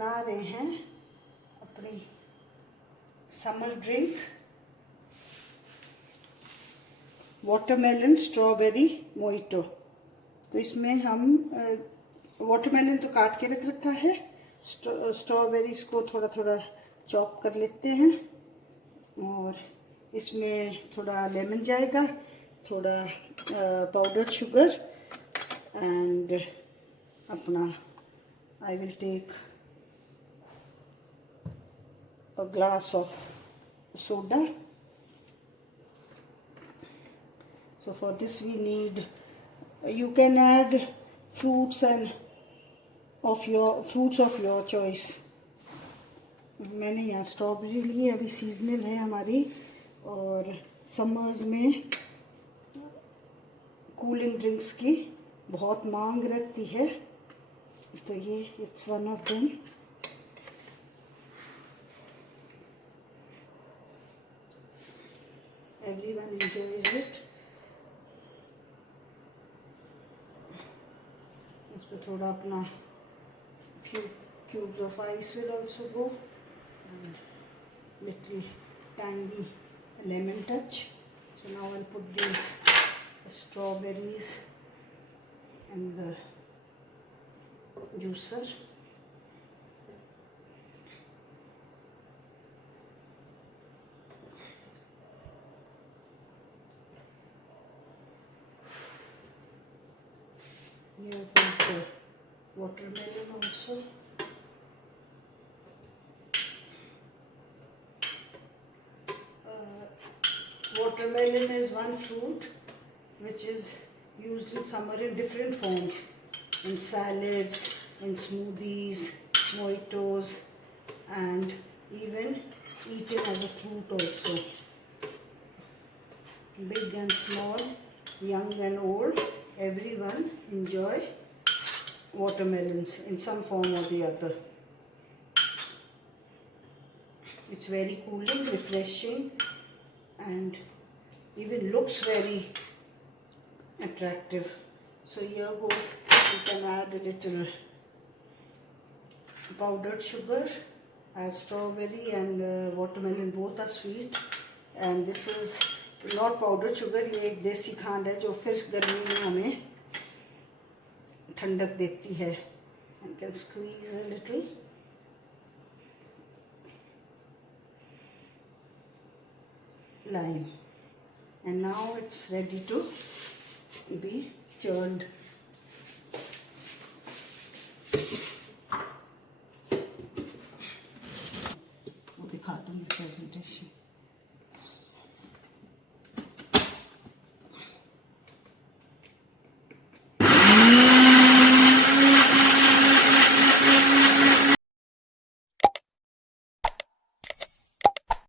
बना रहे हैं अपनी summer drink, watermelon strawberry mojito. तो इसमें हम वाटरमेलन तो काट के रख रखा है, स्ट्रॉबेरीज को थोड़ा थोड़ा चॉप कर लेते हैं और इसमें थोड़ा लेमन जाएगा, थोड़ा पाउडर्ड शुगर एंड अपना I will take a glass of soda. So for this we need, you can add fruits of your choice. मैंने यहाँ स्ट्रॉबेरी ली है, अभी सीजनल है हमारी और समर्स में कूलिंग ड्रिंक्स की बहुत मांग रहती है, तो ये it's one of them. Everyone enjoys it. इस पर थोड़ा अपना few cubes of ice will also go and little tangy lemon touch. So now I'll put these strawberries and the juicer. Here goes the watermelon also. Watermelon is one fruit which is used in summer in different forms, in salads, in smoothies, mojitos, and even eaten as a fruit also. Big and small, young and old, everyone enjoy watermelons in some form or the other. It's very cooling, refreshing, and even looks very attractive. So here goes, you can add a little powdered sugar, as strawberry and watermelon both are sweet, and this is not powdered sugar, ये एक देसी खांड है जो फिर गर्मी में हमें ठंडक देती है. And can squeeze a little. Lime, and now it's ready to be churned. वो दिखा दूँगी presentation.